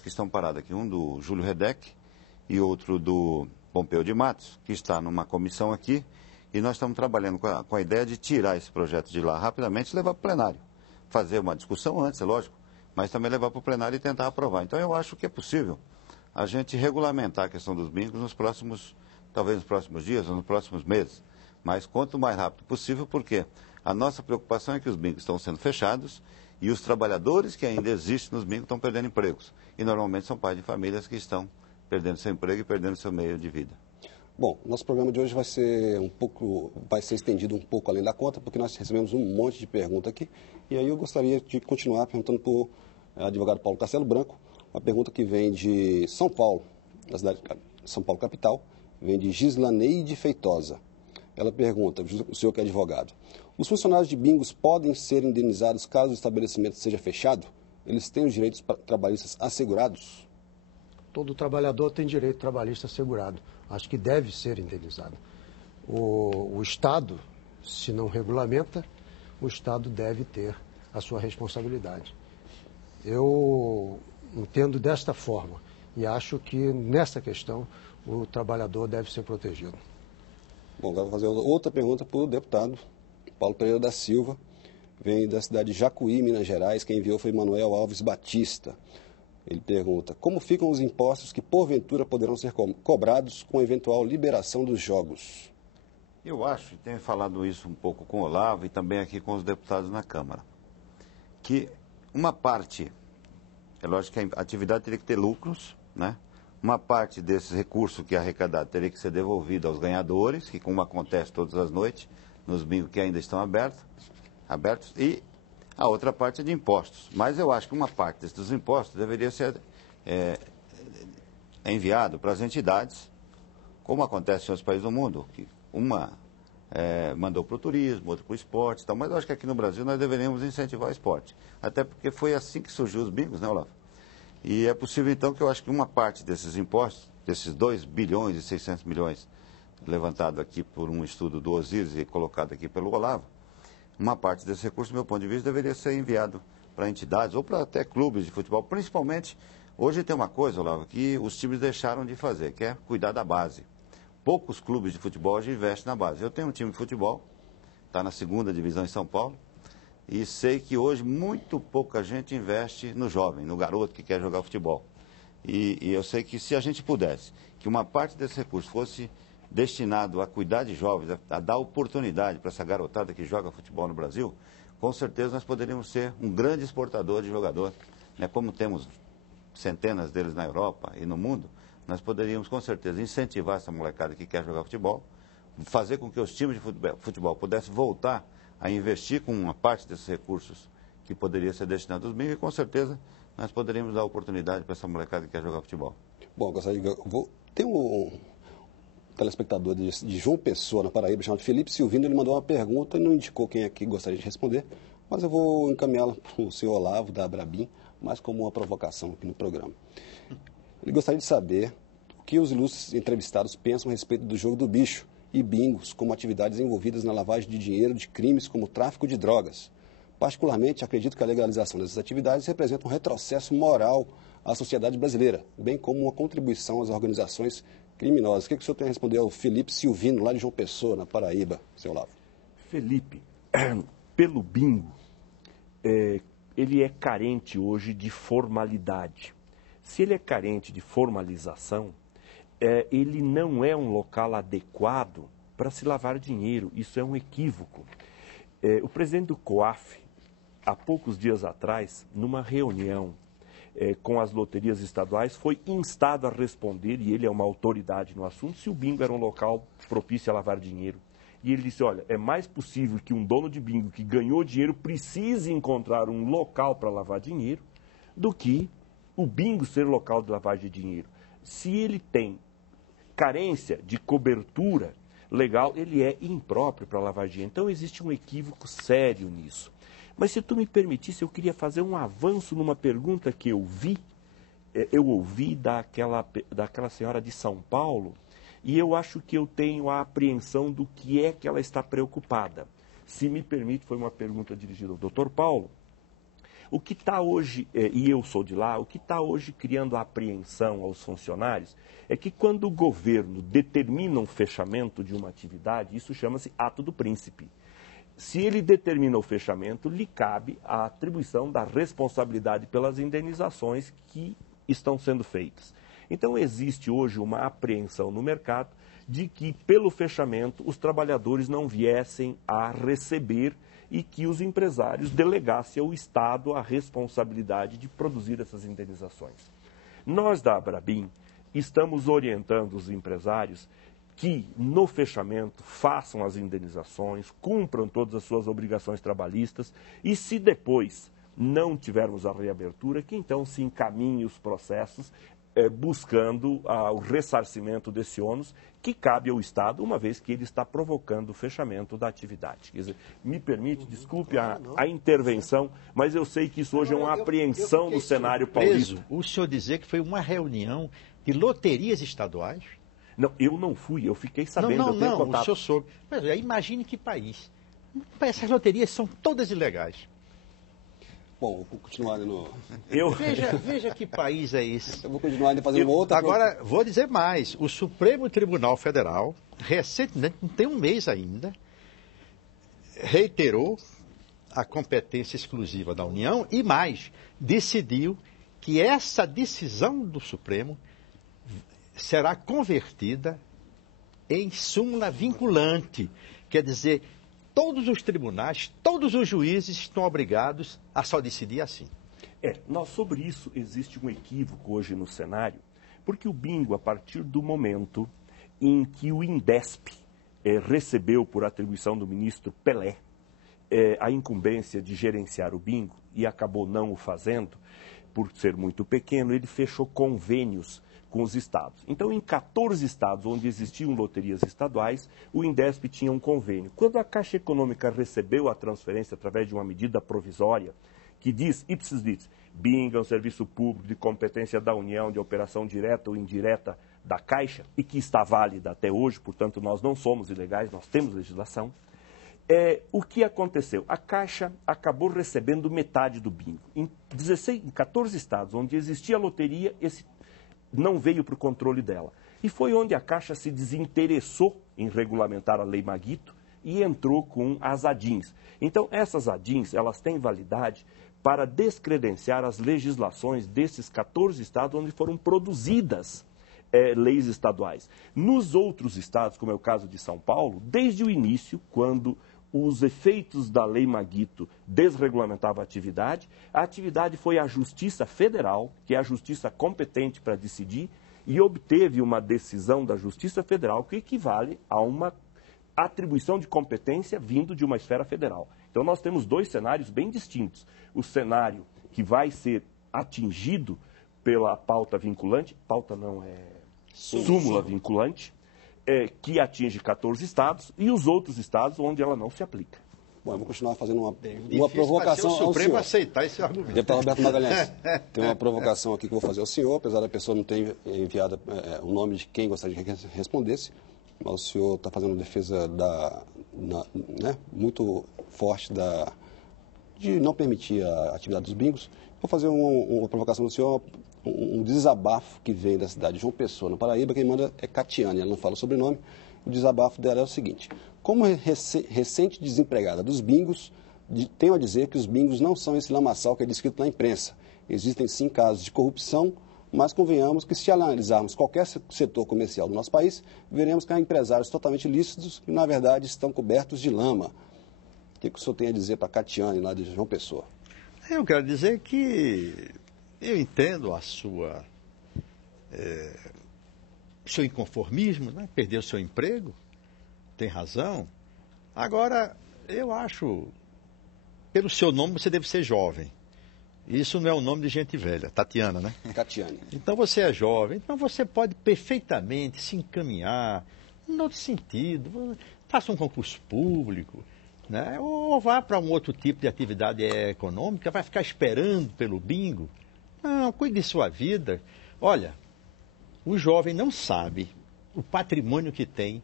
projetos que estão parados aqui, um do Júlio Redec e outro do Pompeu de Matos, que está numa comissão aqui, e nós estamos trabalhando com a ideia de tirar esse projeto de lá rapidamente e levar para o plenário. Fazer uma discussão antes, é lógico, mas também levar para o plenário e tentar aprovar. Então eu acho que é possível a gente regulamentar a questão dos bingos talvez nos próximos dias ou nos próximos meses. Mas quanto mais rápido possível, porque a nossa preocupação é que os bingos estão sendo fechados e os trabalhadores que ainda existem nos bingos estão perdendo empregos. E normalmente são pais de famílias que estão perdendo seu emprego e perdendo seu meio de vida. Bom, nosso programa de hoje vai ser estendido um pouco além da conta, porque nós recebemos um monte de perguntas aqui. E aí eu gostaria de continuar perguntando para o advogado Paulo Castelo Branco, uma pergunta que vem de São Paulo, da cidade de São Paulo capital, vem de Gislaneide Feitosa. Ela pergunta, o senhor que é advogado, os funcionários de bingos podem ser indenizados caso o estabelecimento seja fechado? Eles têm os direitos trabalhistas assegurados? Todo trabalhador tem direito trabalhista assegurado. Acho que deve ser indenizado. O Estado, se não regulamenta, o Estado deve ter a sua responsabilidade. Eu entendo desta forma e acho que, nessa questão, o trabalhador deve ser protegido. Bom, agora vou fazer outra pergunta para o deputado Paulo Pereira da Silva, vem da cidade de Jacuí, Minas Gerais. Quem enviou foi Manuel Alves Batista. Ele pergunta, como ficam os impostos que, porventura, poderão ser cobrados com a eventual liberação dos jogos? Eu acho, e tenho falado isso um pouco com o Olavo e também aqui com os deputados na Câmara, que uma parte, é lógico que a atividade teria que ter lucros, né? Uma parte desses recursos que é arrecadado teria que ser devolvido aos ganhadores, que como acontece todas as noites, nos bingos que ainda estão abertos, e a outra parte é de impostos. Mas eu acho que uma parte desses impostos deveria ser enviado para as entidades, como acontece em outros países do mundo, que uma mandou para o turismo, outra para o esporte, tal. Mas eu acho que aqui no Brasil nós deveríamos incentivar o esporte. Até porque foi assim que surgiu os bingos, né, Olavo? E é possível, então, que eu acho que uma parte desses impostos, desses 2 bilhões e 600 milhões levantado aqui por um estudo do Osiris e colocado aqui pelo Olavo, uma parte desse recurso, do meu ponto de vista, deveria ser enviado para entidades ou para até clubes de futebol. Principalmente, hoje tem uma coisa, Olavo, que os times deixaram de fazer, que é cuidar da base. Poucos clubes de futebol hoje investem na base. Eu tenho um time de futebol, está na 2ª divisão em São Paulo, e sei que hoje muito pouca gente investe no jovem, no garoto que quer jogar futebol. E eu sei que se a gente pudesse, que uma parte desse recurso fosse destinado a cuidar de jovens, a dar oportunidade para essa garotada que joga futebol no Brasil, com certeza nós poderíamos ser um grande exportador de jogador, né? Como temos centenas deles na Europa e no mundo, nós poderíamos com certeza incentivar essa molecada que quer jogar futebol, fazer com que os times de futebol pudessem voltar a investir com uma parte desses recursos que poderia ser destinado aos bingos e com certeza nós poderíamos dar oportunidade para essa molecada que quer jogar futebol. Bom, tem um telespectador de João Pessoa, na Paraíba, chamado Felipe Silvino. Ele mandou uma pergunta e não indicou quem aqui gostaria de responder, mas eu vou encaminhá-la para o senhor Olavo, da Abrabim, mais como uma provocação aqui no programa. Ele gostaria de saber o que os ilustres entrevistados pensam a respeito do jogo do bicho e bingos como atividades envolvidas na lavagem de dinheiro de crimes como tráfico de drogas. Particularmente, acredito que a legalização dessas atividades representa um retrocesso moral à sociedade brasileira, bem como uma contribuição às organizações criminosas. O que o senhor tem a responder ao Felipe Silvino, lá de João Pessoa, na Paraíba, seu Olavo? Felipe, pelo bingo, ele é carente hoje de formalidade. Se ele é carente de formalização, ele não é um local adequado para se lavar dinheiro. Isso é um equívoco. O presidente do COAF, há poucos dias atrás, numa reunião com as loterias estaduais, foi instado a responder, e ele é uma autoridade no assunto, se o bingo era um local propício a lavar dinheiro. E ele disse, olha, é mais possível que um dono de bingo que ganhou dinheiro precise encontrar um local para lavar dinheiro do que o bingo ser local de lavagem de dinheiro. Se ele tem carência de cobertura legal, ele é impróprio para lavar dinheiro. Então existe um equívoco sério nisso. Mas se tu me permitisse, eu queria fazer um avanço numa pergunta que eu ouvi daquela senhora de São Paulo, e eu acho que eu tenho a apreensão do que é que ela está preocupada. Se me permite, foi uma pergunta dirigida ao Dr. Paulo. O que está hoje, e eu sou de lá, o que está hoje criando apreensão aos funcionários é que quando o governo determina um fechamento de uma atividade, isso chama-se ato do príncipe. Se ele determina o fechamento, lhe cabe a atribuição da responsabilidade pelas indenizações que estão sendo feitas. Então, existe hoje uma apreensão no mercado de que, pelo fechamento, os trabalhadores não viessem a receber e que os empresários delegassem ao Estado a responsabilidade de produzir essas indenizações. Nós, da Abrabim, estamos orientando os empresários que, no fechamento, façam as indenizações, cumpram todas as suas obrigações trabalhistas e, se depois não tivermos a reabertura, que então se encaminhe os processos buscando o ressarcimento desse ônus que cabe ao Estado, uma vez que ele está provocando o fechamento da atividade. Quer dizer, me permite, desculpe a intervenção, mas eu sei que isso hoje é uma apreensão do cenário paulista. O senhor dizer que foi uma reunião de loterias estaduais? Não, eu não fui, eu fiquei sabendo. Não, o senhor soube. Mas imagine que país. Essas loterias são todas ilegais. Bom, vou continuar ali no... Veja que país é esse. Eu vou continuar ali fazendo uma outra... Agora, vou dizer mais. O Supremo Tribunal Federal, recentemente, não tem um mês ainda, reiterou a competência exclusiva da União e mais, decidiu que essa decisão do Supremo será convertida em súmula vinculante. Quer dizer, todos os tribunais, todos os juízes estão obrigados a só decidir assim. Sobre isso existe um equívoco hoje no cenário, porque o bingo, a partir do momento em que o INDESP recebeu, por atribuição do ministro Pelé, a incumbência de gerenciar o bingo, e acabou não o fazendo, por ser muito pequeno, ele fechou convênios com os estados. Então, em 14 estados onde existiam loterias estaduais, o INDESP tinha um convênio. Quando a Caixa Econômica recebeu a transferência através de uma medida provisória, que diz, ipsis litis, bingo é um serviço público de competência da União, de operação direta ou indireta da Caixa, e que está válida até hoje, portanto, nós não somos ilegais, nós temos legislação. O que aconteceu? A Caixa acabou recebendo metade do bingo. Em 14 estados onde existia loteria, esse não veio para o controle dela. E foi onde a Caixa se desinteressou em regulamentar a Lei Maguito e entrou com as ADINs. Então, essas ADINs, elas têm validade para descredenciar as legislações desses 14 estados onde foram produzidas leis estaduais. Nos outros estados, como é o caso de São Paulo, desde o início, quando os efeitos da Lei Maguito desregulamentavam a atividade foi à Justiça Federal, que é a justiça competente para decidir, e obteve uma decisão da Justiça Federal que equivale a uma atribuição de competência vindo de uma esfera federal. Então, nós temos dois cenários bem distintos. O cenário que vai ser atingido pela pauta vinculante, súmula vinculante, que atinge 14 estados, e os outros estados onde ela não se aplica. Bom, eu vou continuar fazendo uma provocação ao senhor. O Supremo aceitar esse argumento. Deputado Roberto Magalhães, tem uma provocação aqui que eu vou fazer ao senhor, apesar da pessoa não ter enviado o nome de quem gostaria que respondesse, mas o senhor está fazendo uma defesa muito forte de não permitir a atividade dos bingos. Vou fazer uma provocação ao senhor, um desabafo que vem da cidade de João Pessoa, na Paraíba. Quem manda é Catiane, ela não fala o sobrenome. O desabafo dela é o seguinte: como recente desempregada dos bingos, tenho a dizer que os bingos não são esse lamaçal que é descrito na imprensa. Existem sim casos de corrupção, mas convenhamos que se analisarmos qualquer setor comercial do nosso país, veremos que há empresários totalmente lícitos que na verdade estão cobertos de lama. O que o senhor tem a dizer para a Catiane, lá de João Pessoa? Eu quero dizer que eu entendo seu inconformismo, né? Perder o seu emprego, tem razão. Agora, eu acho, pelo seu nome você deve ser jovem. Isso não é o nome de gente velha, Tatiana, né? Catiane. Então você é jovem, então você pode perfeitamente se encaminhar em outro sentido. Faça um concurso público, né? Ou vá para um outro tipo de atividade econômica, vai ficar esperando pelo bingo. Não, cuide de sua vida. Olha, o jovem não sabe o patrimônio que tem